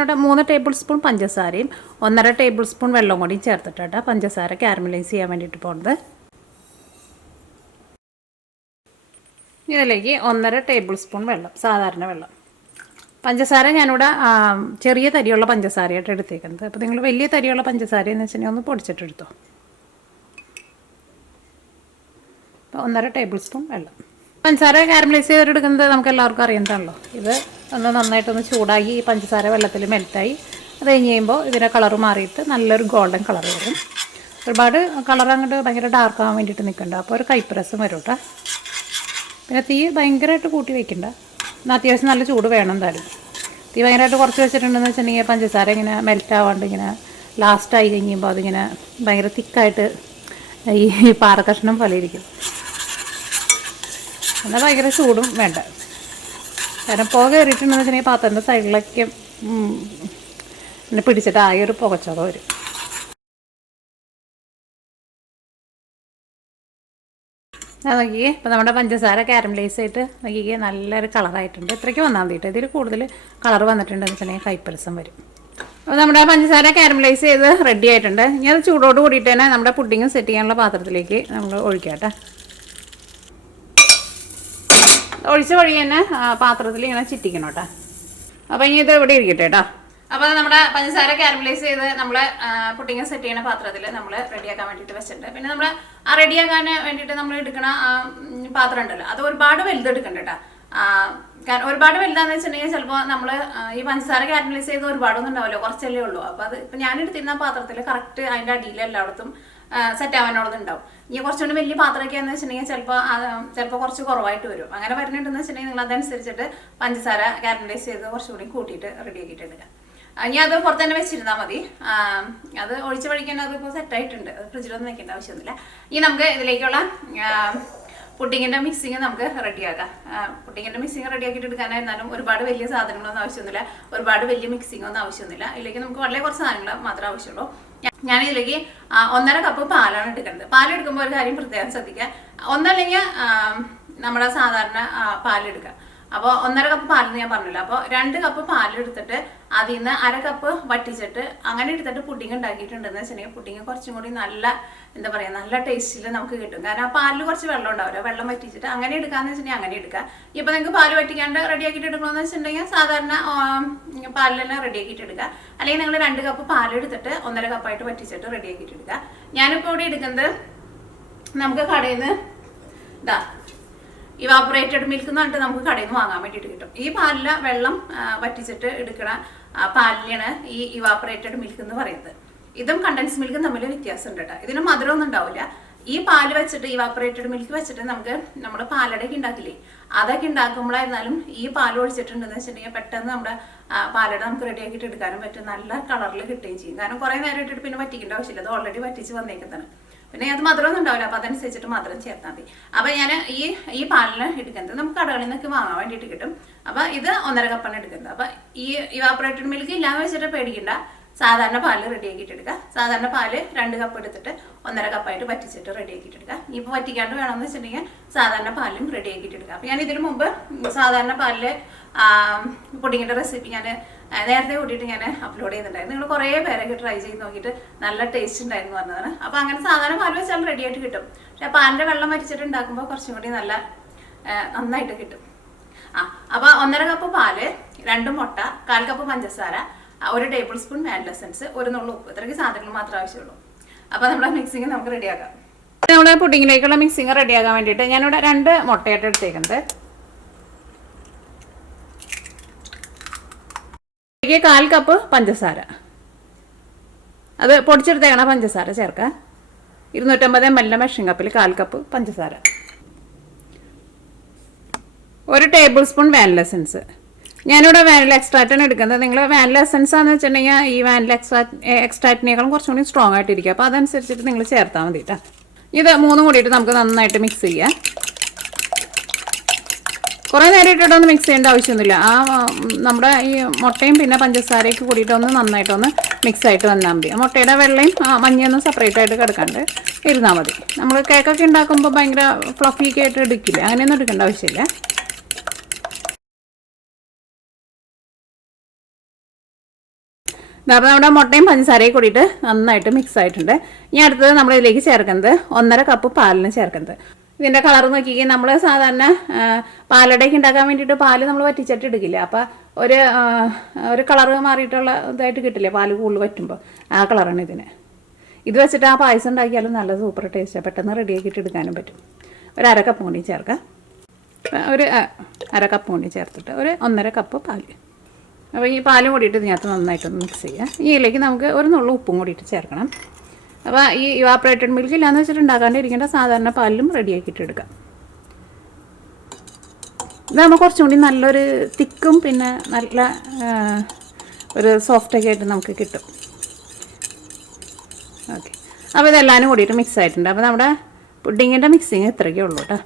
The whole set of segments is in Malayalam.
3 ടേബിൾ സ്പൂൺ പഞ്ചസാരയും 1.5 ടേബിൾ സ്പൂൺ വെള്ളം കൂടി ചേർത്തിട്ടാണ് പഞ്ചസാര കാരമലൈസ് ചെയ്യാൻ വേണ്ടിയിട്ട് പോകുന്നത്. ഇതിലേക്ക് 1.5 ടേബിൾ സ്പൂൺ വെള്ളം, സാധാരണ വെള്ളം. പഞ്ചസാര ഞാനിവിടെ ചെറിയ തരിയുള്ള പഞ്ചസാരയായിട്ട് എടുത്തേക്കുന്നത്. അപ്പോൾ നിങ്ങൾ വലിയ തരിയുള്ള പഞ്ചസാര എന്ന് വെച്ചിട്ടുണ്ടെങ്കിൽ ഒന്ന് പൊടിച്ചിട്ടെടുത്തോ. അപ്പോൾ 1.5 ടേബിൾ സ്പൂൺ വെള്ളം. പഞ്ചസാര കാരമലൈസ് ചെയ്തെടുക്കുന്നത് നമുക്ക് എല്ലാവർക്കും അറിയുന്നതാണല്ലോ. ഇത് ഒന്ന് നന്നായിട്ടൊന്ന് ചൂടാക്കി ഈ പഞ്ചസാര വെള്ളത്തിൽ മെൽറ്റായി അത് കഴിഞ്ഞ് കഴിയുമ്പോൾ ഇതിൻ്റെ കളറ് മാറിയിട്ട് നല്ലൊരു ഗോൾഡൻ കളർ വരും. ഒരുപാട് കളർ അങ്ങോട്ട് ഭയങ്കര ഡാർക്ക് ആവാൻ വേണ്ടിയിട്ട് നിൽക്കണ്ട. അപ്പോൾ ഒരു കൈപ്രസം വരും കേട്ടോ. പിന്നെ തീ ഭയങ്കരമായിട്ട് കൂട്ടി വയ്ക്കണ്ട. എന്നാൽ അത്യാവശ്യം നല്ല ചൂട് വേണം എന്തായാലും. തീ ഭയങ്കരമായിട്ട് കുറച്ച് വെച്ചിട്ടുണ്ടെന്ന് വെച്ചിട്ടുണ്ടെങ്കിൽ പഞ്ചസാര ഇങ്ങനെ മെൽറ്റാവാണ്ട് ഇങ്ങനെ ലാസ്റ്റായി കഴിയുമ്പോൾ അതിങ്ങനെ ഭയങ്കര തിക്കായിട്ട് ഈ പാറക്കഷ്ണം പോലെ ഇരിക്കും. എന്നാൽ ഭയങ്കര ചൂടും വേണ്ട. കാരണം പുക കയറിയിട്ടുണ്ടെന്ന് വെച്ചിട്ടുണ്ടെങ്കിൽ പാത്രത്തിൻ്റെ സൈഡിലൊക്കെ പിന്നെ പിടിച്ചിട്ട് ആകെ ഒരു പുകച്ചോക വരും. നോക്കിയേ ഇപ്പോൾ നമ്മുടെ പഞ്ചസാര കാരമലൈസ് ആയിട്ട് നോക്കിയേ നല്ലൊരു കളറായിട്ടുണ്ട്. ഇത്രയ്ക്ക് വന്നാൽ മതിയിട്ട്. ഇതിൽ കൂടുതൽ കളർ വന്നിട്ടുണ്ടെന്ന് വെച്ചിട്ടുണ്ടെങ്കിൽ കൈപ്പരസം വരും. അപ്പോൾ നമ്മുടെ പഞ്ചസാര കാരമലൈസ് ചെയ്ത് റെഡി ആയിട്ടുണ്ട്. ഇനി അത് ചൂടോട് കൂടിയിട്ട് തന്നെ നമ്മുടെ പുഡിങ് സെറ്റ് ചെയ്യാനുള്ള പാത്രത്തിലേക്ക് നമ്മൾ ഒഴിക്കാം. ഒഴിച്ച വഴി തന്നെ പാത്രത്തിൽ ഇങ്ങനെ ചിറ്റിക്കണം കേട്ടോ. അപ്പോൾ ഇനി ഇത് ഇവിടെ ഇരിക്കട്ടെ കേട്ടോ. അപ്പോൾ നമ്മുടെ പഞ്ചസാര കാരമലൈസ് ചെയ്ത് നമ്മൾ പുഡിങ് സെറ്റ് ചെയ്യുന്ന പാത്രത്തിൽ നമ്മൾ റെഡിയാക്കാൻ വേണ്ടിയിട്ട് വെച്ചിട്ടുണ്ട്. പിന്നെ നമ്മൾ ആ റെഡിയാക്കാൻ വേണ്ടിയിട്ട് നമ്മൾ എടുക്കുന്ന പാത്രം ഉണ്ടല്ലോ, അത് ഒരുപാട് വലുതെടുക്കണ്ട കേട്ടോ. കാരണം ഒരുപാട് വലുതാന്ന് വെച്ചിട്ടുണ്ടെങ്കിൽ ചിലപ്പോൾ നമ്മൾ ഈ പഞ്ചസാര കാരമലൈസ് ചെയ്ത് ഒരുപാടൊന്നും ഉണ്ടാവില്ല, കുറച്ചല്ലേ ഉള്ളൂ. അപ്പോൾ അത് ഇപ്പം ഞാനെടുത്തിരുന്ന പാത്രത്തിൽ കറക്റ്റ് അതിൻ്റെ അടിയിൽ എല്ലായിടത്തും സെറ്റ് ആവാനുള്ളത് ഉണ്ടാവും. ഇനി കുറച്ചുകൂടി വലിയ പാത്രമൊക്കെയാണെന്ന് വെച്ചിട്ടുണ്ടെങ്കിൽ ചിലപ്പോൾ കുറച്ച് കുറവായിട്ട് വരും. അങ്ങനെ വരുന്നുണ്ടെന്ന് വെച്ചിട്ടുണ്ടെങ്കിൽ നിങ്ങൾ അതനുസരിച്ചിട്ട് പഞ്ചസാര കാരമലൈസ് ചെയ്ത് കുറച്ചുകൂടി കൂട്ടിയിട്ട് റെഡിയാക്കിയിട്ട് എടുക്കാം. ഇനി അത് പുറത്ത് തന്നെ വെച്ചിരുന്നാൽ മതി. അത് ഒഴിച്ച് വഴിക്കാൻ അതിപ്പോൾ സെറ്റായിട്ടുണ്ട്. അത് ഫ്രിഡ്ജിലൊന്നും വെക്കേണ്ട ആവശ്യമൊന്നുമില്ല. ഇനി നമുക്ക് ഇതിലേക്കുള്ള പുഡിങ്ങിൻ്റെ മിക്സിങ് നമുക്ക് റെഡിയാക്കാം. പുഡിങ്ങിൻ്റെ മിക്സിങ് റെഡിയാക്കിയിട്ട് എടുക്കാനായിരുന്നാലും ഒരുപാട് വലിയ സാധനങ്ങളൊന്നും ആവശ്യമൊന്നുമില്ല, ഒരുപാട് വലിയ മിക്സിംഗ് ഒന്നും ആവശ്യമൊന്നുമില്ല. ഇതിലേക്ക് നമുക്ക് വളരെ കുറച്ച് സാധനങ്ങൾ മാത്രമേ ആവശ്യമുള്ളൂ. ഞാനിതിലേക്ക് 1.5 കപ്പ് പാലാണ് എടുക്കുന്നത്. പാലെടുക്കുമ്പോൾ ഒരു കാര്യം പ്രത്യേകം ശ്രദ്ധിക്കുക. ഒന്നല്ലെങ്കിൽ നമ്മുടെ സാധാരണ പാലെടുക്കുക. അപ്പോൾ 1.5 കപ്പ് പാലെന്ന് ഞാൻ പറഞ്ഞില്ല. അപ്പോൾ 2 കപ്പ് പാലെടുത്തിട്ട് അതിൽ നിന്ന് 1/2 കപ്പ് വറ്റിച്ചിട്ട് അങ്ങനെ എടുത്തിട്ട് പുഡിങ് ഉണ്ടാക്കിയിട്ടുണ്ടെന്ന് വെച്ചിട്ടുണ്ടെങ്കിൽ പുഡിങ് കുറച്ചും കൂടി നല്ല എന്താ പറയുക, നല്ല ടേസ്റ്റിൽ നമുക്ക് കിട്ടും. കാരണം ആ പാലിൽ കുറച്ച് വെള്ളം ഉണ്ടാവില്ല, വെള്ളം വറ്റിച്ചിട്ട് അങ്ങനെ എടുക്കാമെന്ന് വെച്ചിട്ടുണ്ടെങ്കിൽ അങ്ങനെ എടുക്കുക. ഇപ്പോൾ നിങ്ങൾക്ക് പാല് വറ്റിക്കാണ്ട് റെഡിയാക്കിയിട്ട് എടുക്കണമെന്ന് വെച്ചിട്ടുണ്ടെങ്കിൽ സാധാരണ പാലിൽ തന്നെ റെഡിയാക്കിയിട്ട് എടുക്കുക. അല്ലെങ്കിൽ നിങ്ങൾ 2 കപ്പ് പാലെടുത്തിട്ട് 1.5 കപ്പായിട്ട് വറ്റിച്ചിട്ട് റെഡിയാക്കിയിട്ട് എടുക്കുക. ഞാനിപ്പോൾ ഇവിടെ എടുക്കുന്നത് നമുക്ക് കടയിൽ നിന്ന് ഇവാപറേറ്റഡ് മിൽക്ക് എന്ന് പറഞ്ഞിട്ട് നമുക്ക് കടയിൽ നിന്ന് വാങ്ങാൻ വേണ്ടിയിട്ട് കിട്ടും. ഈ പാലിലെ വെള്ളം വറ്റിച്ചിട്ട് എടുക്കണ പാലിനാണ് ഈ ഇവാപറേറ്റഡ് മിൽക്ക് എന്ന് പറയുന്നത്. ഇതും കണ്ടൻസ് മിൽക്കും തമ്മിൽ വ്യത്യാസമുണ്ട് കേട്ടോ. ഇതിന് മധുരമൊന്നും ഉണ്ടാവില്ല. ഈ പാല് വെച്ചിട്ട് ഇവാപറേറ്റഡ് മിൽക്ക് വെച്ചിട്ട് നമ്മൾ പാലടയൊക്കെ ഉണ്ടാക്കില്ലേ, അതൊക്കെ ഉണ്ടാക്കുമ്പോഴായിരുന്നാലും ഈ പാൽ ഒഴിച്ചിട്ടുണ്ടെന്ന് വെച്ചിട്ടുണ്ടെങ്കിൽ പെട്ടെന്ന് നമ്മുടെ പാലട നമുക്ക് റെഡിയാക്കിയിട്ട് എടുക്കാനും പറ്റും. നല്ല കളറിൽ കിട്ടുകയും ചെയ്യും. കാരണം കുറേ നേരം ഇട്ടിട്ട് പിന്നെ വറ്റിക്കേണ്ട ആവശ്യമില്ല, അത് ഓൾറെഡി വറ്റിച്ച് വന്നേക്കുന്നതാണ്. പിന്നെ അത് മധുരമൊന്നും ഉണ്ടാവില്ല, അപ്പോൾ അതനുസരിച്ചിട്ട് മധുരം ചേർത്താൽ മതി. അപ്പോൾ ഞാൻ ഈ പാലിന് എടുക്കുന്നത് നമുക്ക് കടകളിൽ നിന്നൊക്കെ വാങ്ങാൻ വേണ്ടിയിട്ട് കിട്ടും. അപ്പോൾ ഇത് 1.5 കപ്പാണ് എടുക്കുന്നത്. അപ്പോൾ ഈ ഇവാപറേറ്റഡ് മിൽക്ക് ഇല്ലാന്ന് വെച്ചിട്ട് പേടിക്കണ്ട, സാധാരണ പാല് റെഡിയാക്കിയിട്ട് എടുക്കുക. സാധാരണ പാല് 2 കപ്പ് എടുത്തിട്ട് 1.5 കപ്പായിട്ട് വറ്റിച്ചിട്ട് റെഡിയാക്കിയിട്ട് എടുക്കുക. ഇനിയിപ്പോൾ വറ്റിക്കാണ്ട് വേണമെന്ന് വെച്ചിട്ടുണ്ടെങ്കിൽ സാധാരണ പാലും റെഡിയാക്കിയിട്ട് എടുക്കുക. അപ്പോൾ ഞാൻ ഇതിന് മുമ്പ് സാധാരണ പാലിൽ പുഡിങ്ങിൻ്റെ റെസിപ്പി ഞാൻ നേരത്തെ കൂട്ടിയിട്ട് ഞാൻ അപ്ലോഡ് ചെയ്തിട്ടുണ്ടായിരുന്നു. നിങ്ങൾ കുറേ പേരൊക്കെ ട്രൈ ചെയ്ത് നോക്കിയിട്ട് നല്ല ടേസ്റ്റ് ഉണ്ടായിരുന്നു പറഞ്ഞതാണ്. അപ്പോൾ അങ്ങനെ സാധാരണ പാൽ വെച്ചാൽ റെഡി ആയിട്ട് കിട്ടും. പക്ഷേ പാലിൻ്റെ വെള്ളം വറ്റിച്ചിട്ട് ഉണ്ടാക്കുമ്പോൾ കുറച്ചും കൂടി നല്ല നന്നായിട്ട് കിട്ടും. അപ്പോൾ 1.5 കപ്പ് പാല്, 2 മുട്ട, 1/4 കപ്പ് പഞ്ചസാര, 1 ടേബിൾ സ്പൂൺ വാനില എസൻസ്, 1 നുള്ളു ഉപ്പ്, ഇത്രയ്ക്ക് സാധനങ്ങൾ മാത്രമേ ആവശ്യമുള്ളൂ. അപ്പോൾ നമ്മുടെ മിക്സിങ് നമുക്ക് റെഡിയാക്കാം. നമ്മുടെ പുഡിങ്ങിലേക്കുള്ള മിക്സിങ് റെഡിയാക്കാൻ വേണ്ടിയിട്ട് ഞാനിവിടെ 2 മുട്ടയായിട്ട് എടുത്തേക്കുന്നത്. 1/4 കപ്പ് പഞ്ചസാര, അത് പൊടിച്ചെടുത്തേക്കണ പഞ്ചസാര ചേർക്കുക. 250 ml മെഷറിംഗ് കപ്പിൽ 1/4 കപ്പ് പഞ്ചസാര, 1 ടേബിൾ സ്പൂൺ വാനില എസൻസ്. ഞാനിവിടെ വാനില എക്സ്ട്രാക്റ്റാണ് എടുക്കുന്നത്. നിങ്ങൾ വാനില എസൻസ് ആണെന്ന് വെച്ചിട്ടുണ്ടെങ്കിൽ ഈ വാനില എക്സ്ട്രാക്റ്റിനേക്കാളും കുറച്ചും കൂടി സ്ട്രോങ് ആയിട്ടിരിക്കുക. അപ്പോൾ അതനുസരിച്ചിട്ട് നിങ്ങൾ ചേർത്താൽ മതി കേട്ടോ. ഇത് 3 കൂടിയിട്ട് നമുക്ക് നന്നായിട്ട് മിക്സ് ചെയ്യാം. കുറേ നേരം ഇട്ടിട്ടൊന്ന് മിക്സ് ചെയ്യേണ്ട ആവശ്യമൊന്നുമില്ല. നമ്മുടെ ഈ മുട്ടയും പിന്നെ പഞ്ചസാരയൊക്കെ കൂടിയിട്ടൊന്ന് നന്നായിട്ടൊന്ന് മിക്സ് ആയിട്ട് വന്നാൽ മതി. മുട്ടയുടെ വെള്ളയും മഞ്ഞയൊന്നും സെപ്പറേറ്റ് ആയിട്ട് കിടക്കാണ്ട് ഇരുന്നാൽ മതി. നമ്മൾ കേക്കൊക്കെ ഉണ്ടാക്കുമ്പോൾ ഭയങ്കര ഫ്ലഫിയൊക്കെ ആയിട്ട് എടുക്കില്ല, അങ്ങനെയൊന്നും എടുക്കേണ്ട ആവശ്യമില്ല. അപ്പോൾ നമ്മുടെ മുട്ടയും പഞ്ചസാരയും കൂടിയിട്ട് നന്നായിട്ട് മിക്സ് ആയിട്ടുണ്ട്. ഇനി അടുത്തത് നമ്മൾ ഇതിലേക്ക് ചേർക്കുന്നത് 1.5 കപ്പ് പാലിന് ചേർക്കുന്നത്. ഇതിൻ്റെ കളർ നോക്കിയെങ്കിൽ നമ്മൾ സാധാരണ പാലടയ്ക്ക് ഉണ്ടാക്കാൻ വേണ്ടിയിട്ട് പാല് നമ്മൾ വറ്റിച്ചിട്ട് എടുക്കില്ല. അപ്പോൾ ഒരു കളർ മാറിയിട്ടുള്ള ഇതായിട്ട് കിട്ടില്ലേ പാല് കൂടുതൽ വറ്റുമ്പോൾ, ആ കളറാണ് ഇതിന്. ഇത് വെച്ചിട്ട് ആ പായസം ഉണ്ടാക്കിയാലും നല്ല സൂപ്പർ ടേസ്റ്റാണ്, പെട്ടെന്ന് റെഡിയാക്കിയിട്ട് എടുക്കാനും പറ്റും. ഒരു 1/2 കപ്പ് കൂടി ചേർക്കാം. ഒരു 1/2 കപ്പ് കൂടി ചേർത്തിട്ട് ഒരു 1.5 കപ്പ് പാല്. അപ്പോൾ ഈ പാലും കൂടിയിട്ട് ഇതിനകത്ത് നന്നായിട്ടൊന്ന് മിക്സ് ചെയ്യാം. ഇതിലേക്ക് നമുക്ക് ഒരു നുള്ളു ഉപ്പും കൂടിയിട്ട് ചേർക്കണം. അപ്പോൾ ഈ ഇവാപ്പറേറ്റഡ് മിൽക്ക് ഇല്ലാന്ന് വെച്ചിട്ട് ഉണ്ടാക്കാണ്ടിരിക്കേണ്ട സാധാരണ പാലിലും റെഡിയാക്കിയിട്ട് എടുക്കാം. ഇതാകുമ്പോൾ കുറച്ചും കൂടി നല്ലൊരു തിക്കും പിന്നെ നല്ല ഒരു സോഫ്റ്റൊക്കെ ആയിട്ട് നമുക്ക് കിട്ടും. ഓക്കെ, അപ്പോൾ ഇതെല്ലാവരും കൂടിയിട്ട് മിക്സ് ആയിട്ടുണ്ട്. അപ്പോൾ നമ്മുടെ പുഡിങ്ങിൻ്റെ മിക്സിങ് ഇത്രയൊക്കെ ഉള്ളൂ കേട്ടോ.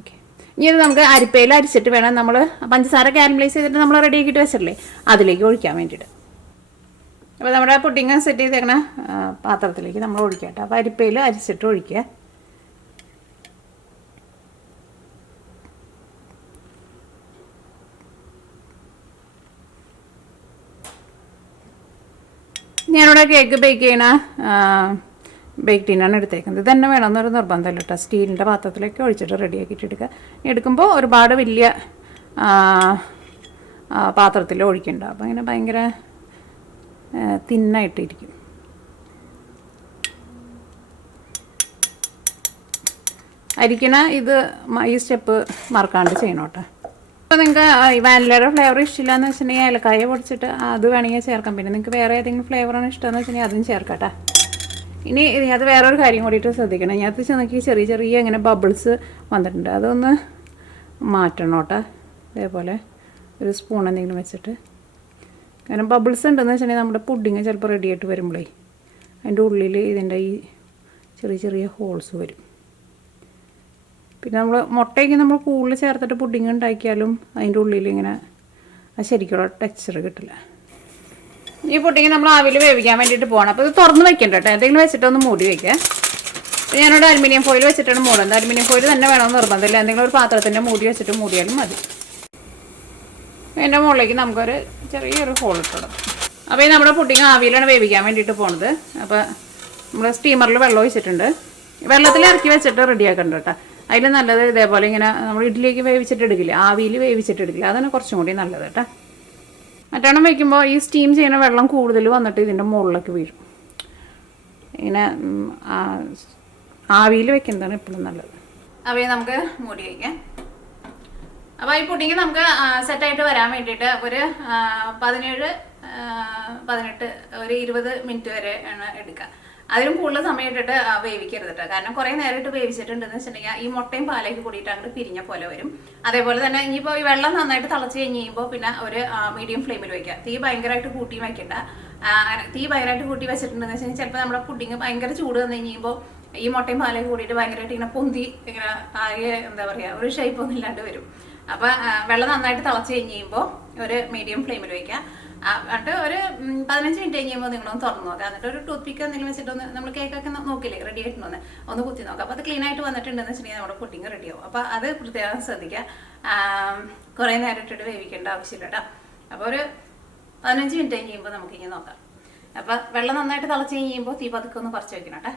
ഓക്കെ, ഇനി ഇത് നമുക്ക് അരിപ്പയിൽ അരിച്ചിട്ട് വേണം നമ്മൾ പഞ്ചസാര കാരമലൈസ് ചെയ്തിട്ട് നമ്മൾ റെഡിയാക്കിയിട്ട് വെച്ചിട്ടില്ലേ അതിലേക്ക് ഒഴിക്കാൻ വേണ്ടിയിട്ട്. അപ്പോൾ നമ്മുടെ പുഡിങ് സെറ്റ് ചെയ്തേക്കണ പാത്രത്തിലേക്ക് നമ്മൾ ഒഴിക്കാം കേട്ടോ. അപ്പോൾ അരിപ്പയിൽ അരിച്ചിട്ട് ഒഴിക്കുക. ഞാനിവിടെ കേക്ക് ബേക്ക് ചെയ്യണ ബേക്ക് ടീനാണ് എടുത്തേക്കുന്നത്. ഇത് തന്നെ വേണമെന്നൊരു നിർബന്ധമില്ല കേട്ടോ. സ്റ്റീലിൻ്റെ പാത്രത്തിലേക്ക് ഒഴിച്ചിട്ട് റെഡിയാക്കിയിട്ട് എടുക്കുക. എടുക്കുമ്പോൾ ഒരുപാട് വലിയ പാത്രത്തിൽ ഒഴിക്കണ്ട. അപ്പോൾ ഇങ്ങനെ ഭയങ്കര തിന്നായിട്ടിരിക്കും. അരിക്കണ ഈ സ്റ്റെപ്പ് മറക്കാണ്ട് ചെയ്യണം കേട്ടോ. അപ്പോൾ നിങ്ങൾക്ക് വാനിലയുടെ ഫ്ലേവർ ഇഷ്ടമില്ല എന്ന് വെച്ചിട്ടുണ്ടെങ്കിൽ ഏലക്കായ പൊടിച്ചിട്ട് അത് വേണമെങ്കിൽ ചേർക്കാം. പിന്നെ നിങ്ങൾക്ക് വേറെ ഏതെങ്കിലും ഫ്ലേവറാണ് ഇഷ്ടമെന്ന് വെച്ചിട്ടുണ്ടെങ്കിൽ അതും ചേർക്കാം കേട്ടോ. ഇനി ഇതിനകത്ത് വേറൊരു കാര്യം കൂടിയിട്ട് ശ്രദ്ധിക്കണം. ഇതിനകത്ത് നോക്കി ചെറിയ ചെറിയ ഇങ്ങനെ ബബിൾസ് വന്നിട്ടുണ്ട്, അതൊന്ന് മാറ്റണം കേട്ടോ. ഇതേപോലെ ഒരു സ്പൂൺ എന്തെങ്കിലും വെച്ചിട്ട്, കാരണം ബബിൾസ് ഉണ്ടെന്ന് വെച്ചിട്ടുണ്ടെങ്കിൽ നമ്മുടെ പുഡിങ് ചിലപ്പോൾ റെഡി ആയിട്ട് വരുമ്പോഴേ അതിൻ്റെ ഉള്ളിൽ ഇതിൻ്റെ ഈ ചെറിയ ചെറിയ ഹോൾസ് വരും. പിന്നെ നമ്മൾ മുട്ടയ്ക്ക് നമ്മൾ കൂടുതൽ ചേർത്തിട്ട് പുഡിങ് ഉണ്ടാക്കിയാലും അതിൻ്റെ ഉള്ളിൽ ഇങ്ങനെ ശരിക്കുള്ള ടെക്സ്ചർ കിട്ടില്ല. ഈ പുഡിങ് നമ്മൾ ആവിയിൽ വേവിക്കാൻ വേണ്ടിയിട്ട് പോകണം. അപ്പോൾ ഇത് തുറന്ന് വെക്കണ്ട കേട്ടോ, എന്തെങ്കിലും വെച്ചിട്ടൊന്ന് മൂടി വയ്ക്കുക. അപ്പോൾ ഞാനിവിടെ അലുമിനിയം ഫോയിൽ വെച്ചിട്ടാണ് മൂടുന്നത്. അലുമിനിയം ഫോയിൽ തന്നെ വേണമെന്ന് നിർബന്ധമില്ല, എന്തെങ്കിലും ഒരു പാത്രത്തിൻ്റെ മൂടി വെച്ചിട്ട് മൂടിയാലും മതി. അതിൻ്റെ മുകളിലേക്ക് നമുക്കൊരു ചെറിയൊരു ഹോൾ ഇട്ടിടും. അപ്പോൾ ഈ നമ്മുടെ പുഡിങ് ആവിയിലാണ് വേവിക്കാൻ വേണ്ടിയിട്ട് പോകുന്നത്. അപ്പോൾ നമ്മൾ സ്റ്റീമറിൽ വെള്ളം ഒഴിച്ചിട്ടുണ്ട്. വെള്ളത്തിൽ ഇറക്കി വെച്ചിട്ട് റെഡിയാക്കണ്ട കേട്ടോ. അതിൽ നല്ലത് ഇതേപോലെ ഇങ്ങനെ നമ്മൾ ഇഡ്ഡലിക്ക് വേവിച്ചിട്ട് എടുക്കില്ല, ആവിയിൽ വേവിച്ചിട്ട് എടുക്കില്ല, അതാണ് കുറച്ചും കൂടി നല്ലത് കേട്ടോ. മറ്റെണ്ണം വയ്ക്കുമ്പോൾ ഈ സ്റ്റീം ചെയ്യുന്ന വെള്ളം കൂടുതൽ വന്നിട്ട് ഇതിൻ്റെ മുകളിലേക്ക് വീഴും. ഇങ്ങനെ ആവിയിൽ വെക്കുന്നതാണ് എപ്പോഴും നല്ലത്. അപ്പോൾ നമുക്ക് മൂടി വയ്ക്കാം. അപ്പോൾ ഈ പുഡിങ് നമുക്ക് സെറ്റായിട്ട് വരാൻ വേണ്ടിയിട്ട് ഒരു 17-18 ഒരു 20 മിനിറ്റ് വരെ ആണ് എടുക്കുക. അതിലും കൂടുതൽ സമയം ഇട്ടിട്ട് വേവിക്കരുത് കേട്ടോ. കാരണം കുറേ നേരം ഇട്ട് വേവിച്ചിട്ടുണ്ടെന്ന് വെച്ചിട്ടുണ്ടെങ്കിൽ ഈ മുട്ടയും പാലേക്ക് കൂടിയിട്ട് അങ്ങോട്ട് പിരിഞ്ഞ പോലെ വരും. അതേപോലെ തന്നെ ഇനിയിപ്പോൾ ഈ വെള്ളം നന്നായിട്ട് തിളച്ച് കഴിഞ്ഞ് കഴിയുമ്പോൾ പിന്നെ ഒരു മീഡിയം ഫ്ലെയിമിൽ വയ്ക്കുക. തീ ഭയങ്കരമായിട്ട് കൂട്ടി വയ്ക്കണ്ട. തീ ഭയങ്കരമായിട്ട് കൂട്ടി വെച്ചിട്ടുണ്ടെന്ന് വെച്ചാൽ ചിലപ്പോൾ നമ്മുടെ പുഡിങ് ഭയങ്കര ചൂട് വന്നു കഴിയുമ്പോൾ ഈ മുട്ടയും പാലേക്ക് കൂടിയിട്ട് ഭയങ്കരമായിട്ട് ഇങ്ങനെ പൊന്തി ഇങ്ങനെ ആകെ എന്താ പറയുക ഒരു ഷേപ്പ് ഒന്നും ഇല്ലാണ്ട് വരും. അപ്പോൾ വെള്ളം നന്നായിട്ട് തിളച്ച് കഴിഞ്ഞ് കഴിയുമ്പോൾ ഒരു മീഡിയം ഫ്ലെയിമിൽ വയ്ക്കുക. എന്നിട്ട് ഒരു 15 മിനിറ്റ് കഴിയുമ്പോൾ നിങ്ങളൊന്ന് തുറന്ന് നോക്കുക. എന്നിട്ട് ഒരു ടൂത്ത് പിക്ക് എന്തെങ്കിലും വെച്ചിട്ടൊന്ന് നമ്മൾ കേക്കൊക്കെ നോക്കില്ലേ റെഡി ആയിട്ടുണ്ടോന്ന് ഒന്ന് കുത്തി നോക്കുക. അപ്പോൾ അത് ക്ലീൻ ആയിട്ട് വന്നിട്ടുണ്ടെന്ന് വെച്ചിട്ടുണ്ടെങ്കിൽ നമ്മുടെ പുഡിങ് റെഡിയാവും. അപ്പോൾ അത് പ്രത്യേകം ശ്രദ്ധിക്കുക. കുറേ നേരം ഇട്ടിട്ട് വേവിക്കേണ്ട ആവശ്യമില്ല കേട്ടോ. അപ്പോൾ ഒരു 15 മിനിറ്റ് കഴിയുമ്പോൾ നമുക്കിങ്ങനെ നോക്കാം. അപ്പോൾ വെള്ളം നന്നായിട്ട് തിളച്ച് കഴിയുമ്പോൾ തീ പതുക്കെ ഒന്ന് കുറച്ച് വെക്കണം കേട്ടോ.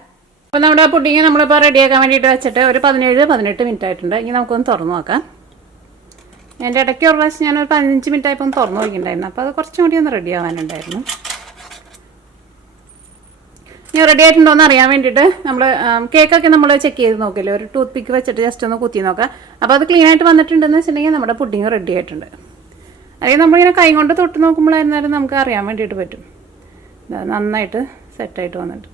അപ്പോൾ നമ്മുടെ പുഡിങ് നമ്മളിപ്പോൾ റെഡിയാക്കാൻ വേണ്ടിയിട്ട് വെച്ചിട്ട് ഒരു 17-18 മിനിറ്റ് ആയിട്ടുണ്ട്. ഇനി നമുക്കൊന്ന് തുറന്ന് നോക്കാം. എൻ്റെ ഇടയ്ക്ക് ഒരു പ്രാവശ്യം ഞാനൊരു 15 മിനിറ്റ് ആയപ്പോൾ ഒന്ന് തുറന്നു നോക്കിയിട്ടുണ്ടായിരുന്നു. അപ്പോൾ അത് കുറച്ചും കൂടി ഒന്ന് റെഡി ആവാനുണ്ടായിരുന്നു. ഞാൻ റെഡി ആയിട്ടുണ്ടോ എന്ന് അറിയാൻ വേണ്ടിയിട്ട് നമ്മൾ കേക്കൊക്കെ നമ്മൾ ചെക്ക് ചെയ്ത് നോക്കില്ലേ, ഒരു ടൂത്ത് പിക്ക് വെച്ചിട്ട് ജസ്റ്റ് ഒന്ന് കുത്തി നോക്കാം. അപ്പോൾ അത് ക്ലീൻ ആയിട്ട് വന്നിട്ടുണ്ടെന്ന് വെച്ചിട്ടുണ്ടെങ്കിൽ നമ്മുടെ പുഡിങ് റെഡി ആയിട്ടുണ്ട്. അല്ലെങ്കിൽ നമ്മളിങ്ങനെ കൈ കൊണ്ട് തൊട്ട് നോക്കുമ്പോഴായിരുന്നാലും നമുക്ക് അറിയാൻ വേണ്ടിയിട്ട് പറ്റും. നന്നായിട്ട് സെറ്റായിട്ട് വന്നിട്ട്.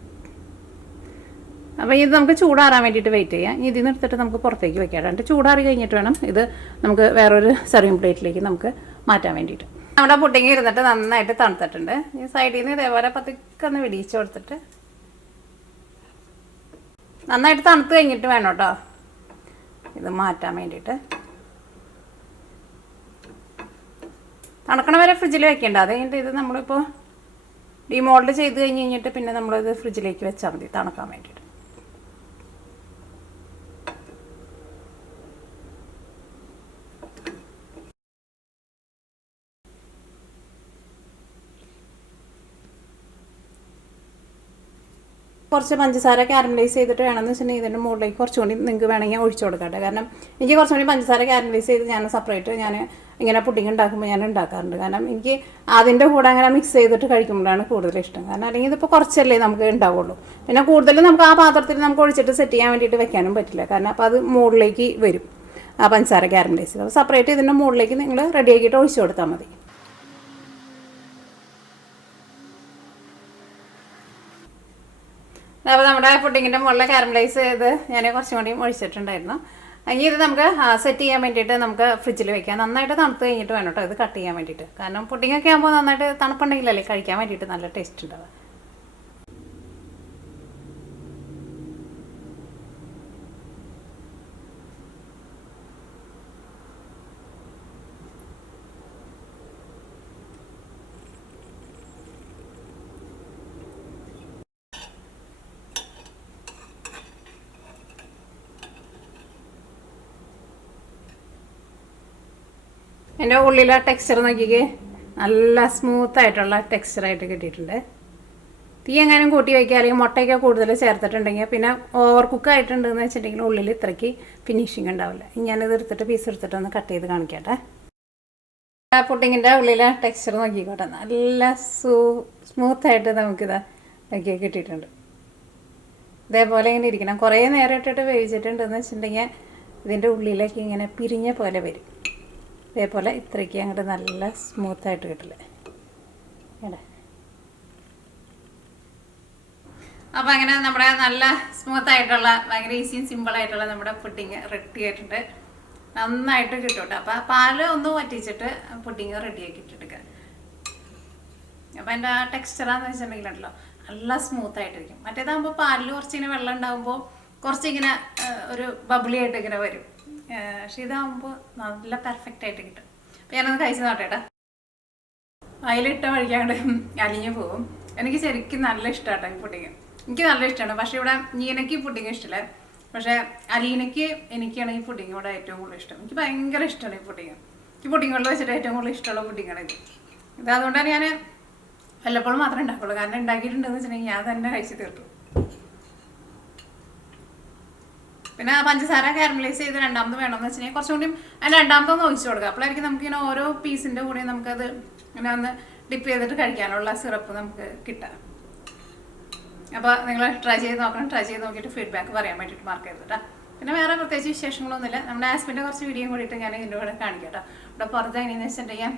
അപ്പോൾ ഇത് നമുക്ക് ചൂടാറാൻ വേണ്ടിയിട്ട് വെയിറ്റ് ചെയ്യാം. ഇതിൽ നിന്ന് എടുത്തിട്ട് നമുക്ക് പുറത്തേക്ക് വെക്കാം. എന്നിട്ട് ചൂടാറി കഴിഞ്ഞിട്ട് വേണം ഇത് നമുക്ക് വേറൊരു സെർവിങ് പ്ലേറ്റിലേക്ക് നമുക്ക് മാറ്റാൻ വേണ്ടിയിട്ട്. നമ്മുടെ പുഡിങ് ഇരുന്നിട്ട് നന്നായിട്ട് തണുത്തിട്ടുണ്ട്. ഈ സൈഡിൽ നിന്ന് ഇതേപോലെ പതുക്കെ ഒന്ന് വിടിയിച്ച് കൊടുത്തിട്ട് നന്നായിട്ട് തണുത്ത് കഴിഞ്ഞിട്ട് വേണം കേട്ടോ ഇത് മാറ്റാൻ വേണ്ടിയിട്ട്. തണുക്കണ വരെ ഫ്രിഡ്ജിൽ വെക്കേണ്ട. അത് കഴിഞ്ഞിട്ട് ഇത് നമ്മളിപ്പോൾ ഡിമോൾഡ് ചെയ്ത് കഴിഞ്ഞിട്ട് പിന്നെ നമ്മളിത് ഫ്രിഡ്ജിലേക്ക് വെച്ചാൽ മതി തണുക്കാൻ വേണ്ടിയിട്ട്. കുറച്ച് പഞ്ചസാര കാരമലൈസ് ചെയ്തിട്ട് വേണമെന്ന് വെച്ചിട്ടുണ്ടെങ്കിൽ ഇതിൻ്റെ മുകളിലേക്ക് കുറച്ചുകൂടി നിങ്ങൾക്ക് വേണമെങ്കിൽ ഒഴിച്ചു കൊടുക്കട്ടെ. കാരണം എനിക്ക് കുറച്ചുകൂടി പഞ്ചസാര കാരമലൈസ് ചെയ്ത് ഞാൻ സെപ്പറേറ്റ് ഞാൻ ഇങ്ങനെ പുഡിങ് ഉണ്ടാക്കുമ്പോൾ ഞാൻ ഉണ്ടാക്കാറുണ്ട്. കാരണം എനിക്ക് അതിൻ്റെ കൂടെ അങ്ങനെ മിക്സ് ചെയ്തിട്ട് കഴിക്കുമ്പോഴാണ് കൂടുതൽ ഇഷ്ടം. കാരണം അല്ലെങ്കിൽ ഇതിപ്പോൾ കുറച്ചല്ലേ നമുക്ക് ഉണ്ടാവുള്ളൂ. പിന്നെ കൂടുതലും നമുക്ക് ആ പാത്രത്തിൽ നമുക്ക് ഒഴിച്ചിട്ട് സെറ്റ് ചെയ്യാൻ വേണ്ടിയിട്ട് വെക്കാനും പറ്റില്ല. കാരണം അപ്പോൾ അത് മുകളിലേക്ക് വരും ആ പഞ്ചസാര കാരമലൈസ്. അപ്പോൾ സെപ്പറേറ്റ് ഇതിൻ്റെ മുകളിലേക്ക് നിങ്ങൾ റെഡിയാക്കിയിട്ട് ഒഴിച്ചു കൊടുത്താൽ മതി. അപ്പോൾ നമ്മുടെ പുഡിങ്ങിൻ്റെ മുകളിൽ കാരമലൈസ് ചെയ്ത് ഞാൻ കുറച്ചും കൂടിയും ഒഴിച്ചിട്ടുണ്ടായിരുന്നു. ഇനി ഇത് നമുക്ക് സെറ്റ് ചെയ്യാൻ വേണ്ടിയിട്ട് നമുക്ക് ഫ്രിഡ്ജിൽ വെക്കാം. നന്നായിട്ട് തണുത്ത് കഴിഞ്ഞിട്ട് വേണം കേട്ടോ ഇത് കട്ട് ചെയ്യാൻ വേണ്ടിയിട്ട്. കാരണം പുഡിങ്ങൊക്കെ ആകുമ്പോൾ നന്നായിട്ട് തണുപ്പുണ്ടെങ്കിലല്ലേ കഴിക്കാൻ വേണ്ടിയിട്ട് നല്ല ടേസ്റ്റ് ഉണ്ടാവുക. എൻ്റെ ഉള്ളിലെ ടെക്സ്ചർ നോക്കിക്കേ, നല്ല സ്മൂത്തായിട്ടുള്ള ടെക്സ്ചറായിട്ട് കിട്ടിയിട്ടുണ്ട്. തീ എങ്ങാനും കൂട്ടി വയ്ക്കുക അല്ലെങ്കിൽ മുട്ടയൊക്കെ കൂടുതൽ ചേർത്തിട്ടുണ്ടെങ്കിൽ പിന്നെ ഓവർ കുക്ക് ആയിട്ടുണ്ടെന്ന് വെച്ചിട്ടുണ്ടെങ്കിൽ ഉള്ളിൽ ഇത്രയ്ക്ക് ഫിനിഷിങ് ഉണ്ടാവില്ല. ഞാനിത് എടുത്തിട്ട് പീസ് എടുത്തിട്ട് ഒന്ന് കട്ട് ചെയ്ത് കാണിക്കട്ടെ. പുഡിങ്ങിൻ്റെ ഉള്ളിലെ ടെക്സ്ചർ നോക്കിക്കോട്ടെ, നല്ല സ്മൂത്തായിട്ട് നമുക്കിത് നോക്കി കിട്ടിയിട്ടുണ്ട്. ഇതേപോലെ ഇങ്ങനെ ഇരിക്കണം. കുറേ നേരം ഇട്ടിട്ട് വേവിച്ചിട്ടുണ്ടെന്ന് വെച്ചിട്ടുണ്ടെങ്കിൽ ഇതിൻ്റെ ഉള്ളിലേക്ക് ഇങ്ങനെ പിരിഞ്ഞ പോലെ വരും. ഇതേപോലെ ഇത്രയ്ക്ക് അങ്ങോട്ട് നല്ല സ്മൂത്തായിട്ട് കിട്ടില്ല. അപ്പോൾ അങ്ങനെ നമ്മുടെ നല്ല സ്മൂത്തായിട്ടുള്ള ഭയങ്കര ഈസിയും സിമ്പിളായിട്ടുള്ള നമ്മുടെ പുഡിങ് റെഡി ആയിട്ടുണ്ട്. നന്നായിട്ട് കിട്ടും കേട്ടോ. അപ്പോൾ പാല് ഒന്ന് വറ്റിച്ചിട്ട് പുഡിങ് റെഡിയാക്കിയിട്ടെടുക്കുക. അപ്പോൾ എൻ്റെ ടെക്സ്ചറാന്ന് വെച്ചിട്ടുണ്ടെങ്കിലുണ്ടല്ലോ നല്ല സ്മൂത്തായിട്ടിരിക്കും. മറ്റേതാകുമ്പോൾ പാലിൽ കുറച്ചിങ്ങനെ വെള്ളം ഉണ്ടാകുമ്പോൾ കുറച്ചിങ്ങനെ ഒരു ബബിളി ആയിട്ട് ഇങ്ങനെ വരും. പക്ഷെ ഇതാകുമ്പോൾ നല്ല പെർഫെക്റ്റ് ആയിട്ട് കിട്ടും. അപ്പോൾ ഞാനൊന്ന് കഴിച്ച് നോട്ടേട്ടാ. അതിലിട്ട വഴിക്കാണ്ട് അലിഞ്ഞു പോകും. എനിക്ക് ശരിക്കും നല്ല ഇഷ്ടമാട്ടോ ഈ പുഡിങ്. എനിക്ക് നല്ല ഇഷ്ടമാണ്. പക്ഷേ ഇവിടെ നീനയ്ക്ക് ഈ പുഡിങ് ഇഷ്ടമില്ല. പക്ഷേ അലീനയ്ക്ക് എനിക്കാണ് ഈ പുഡിങ് ഇവിടെ ഏറ്റവും കൂടുതൽ ഇഷ്ടം. എനിക്ക് ഭയങ്കര ഇഷ്ടമാണ് ഈ പുഡിങ്. ഈ പുഡിങ്ങുകളിൽ വെച്ചിട്ട് ഏറ്റവും കൂടുതൽ ഇഷ്ടമുള്ള പുഡിങ്ങാണ് ഇത്. അതുകൊണ്ടാണ് ഞാൻ വല്ലപ്പോഴും മാത്രമേ ഉണ്ടാക്കുള്ളൂ. കാരണം ഉണ്ടാക്കിയിട്ടുണ്ടെന്ന് വെച്ചിട്ടുണ്ടെങ്കിൽ ഞാൻ തന്നെ കഴിച്ച് തീർക്കും. പിന്നെ പഞ്ചസാര കാരമലൈസ് ചെയ്ത് രണ്ടാമത് വേണമെന്ന് വെച്ചിട്ടുണ്ടെങ്കിൽ കുറച്ചും കൂടി അതിന് രണ്ടാമതൊന്ന് ഒഴിച്ചു കൊടുക്കുക. അപ്പോഴായിരിക്കും നമുക്കിങ്ങനെ ഓരോ പീസിൻ്റെ കൂടെ നമുക്കത് ഇങ്ങനെ ഒന്ന് ഡിപ്പ് ചെയ്തിട്ട് കഴിക്കാനുള്ള സിറപ്പ് നമുക്ക് കിട്ടുക. അപ്പോൾ നിങ്ങൾ ട്രൈ ചെയ്ത് നോക്കണം. ട്രൈ ചെയ്ത് നോക്കിയിട്ട് ഫീഡ്ബാക്ക് പറയാൻ വേണ്ടിയിട്ട് മാർക്ക് ചെയ്തിട്ടാ. പിന്നെ വേറെ പ്രത്യേകിച്ച് വിശേഷങ്ങളൊന്നുമില്ല. നമ്മുടെ ആസ്പിൻ്റെ കുറച്ച് വീഡിയോ കൂടിയിട്ട് ഞാൻ ഇതിൻ്റെ കൂടെ കാണിക്കാം കേട്ടോ. ഇവിടെ പുറത്ത് എങ്ങനെയെന്ന് വെച്ചിട്ടുണ്ടെങ്കിൽ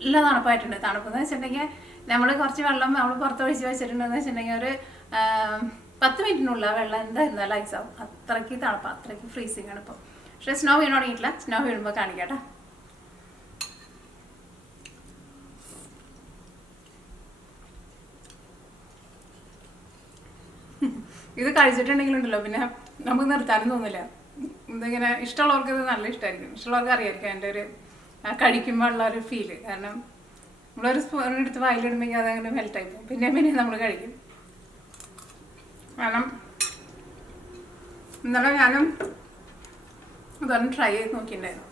നല്ല തണുപ്പായിട്ടുണ്ട്. തണുപ്പെന്ന് വെച്ചിട്ടുണ്ടെങ്കിൽ നമ്മൾ കുറച്ച് വെള്ളം നമ്മൾ പുറത്ത് ഒഴിച്ച് വെച്ചിട്ടുണ്ടെന്ന് വെച്ചിട്ടുണ്ടെങ്കിൽ ഒരു 10 മിനിറ്റിനുള്ള വെള്ളം എന്തായിരുന്നാലും ഐസാവും. അത്രയ്ക്ക് തണുപ്പ്, അത്രയ്ക്ക് ഫ്രീസിങ് ആണ് ഇപ്പോൾ. പക്ഷേ സ്നോ വീണ് തുടങ്ങിയിട്ടില്ല. സ്നോ വീഴുമ്പോൾ കാണിക്കാം കേട്ടോ. ഇത് കഴിച്ചിട്ടുണ്ടെങ്കിലുണ്ടല്ലോ പിന്നെ നമുക്ക് നിർത്താനും തോന്നില്ല. ഇതിങ്ങനെ ഇഷ്ടമുള്ളവർക്ക് ഇത് നല്ല ഇഷ്ടമായിരിക്കും. ഇഷ്ടമുള്ളവർക്ക് അറിയായിരിക്കും എൻ്റെ ഒരു കഴിക്കുമ്പോൾ ഉള്ള ഒരു ഫീല്. കാരണം നമ്മളൊരു സ്പൂൺ എടുത്ത് വായിലിടുമ്പോൾ അതങ്ങനെ മെൽറ്റായി പോകും. പിന്നെ നമ്മൾ കഴിക്കും. കാരണം ഇന്നലെ ഞാനും ഇതൊന്നും ട്രൈ ചെയ്ത് നോക്കിയിട്ടുണ്ടായിരുന്നു.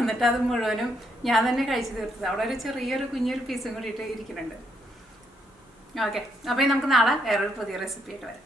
എന്നിട്ട് അത് മുഴുവനും ഞാൻ തന്നെ കഴിച്ച് തീർത്തത്. അവിടെ ഒരു ചെറിയൊരു കുഞ്ഞൊരു പീസും കൂടിയിട്ട് ഇരിക്കുന്നുണ്ട്. ഓക്കെ, അപ്പോൾ നമുക്ക് നാളെ വേറൊരു പുതിയ റെസിപ്പി ആയിട്ട് വരാം.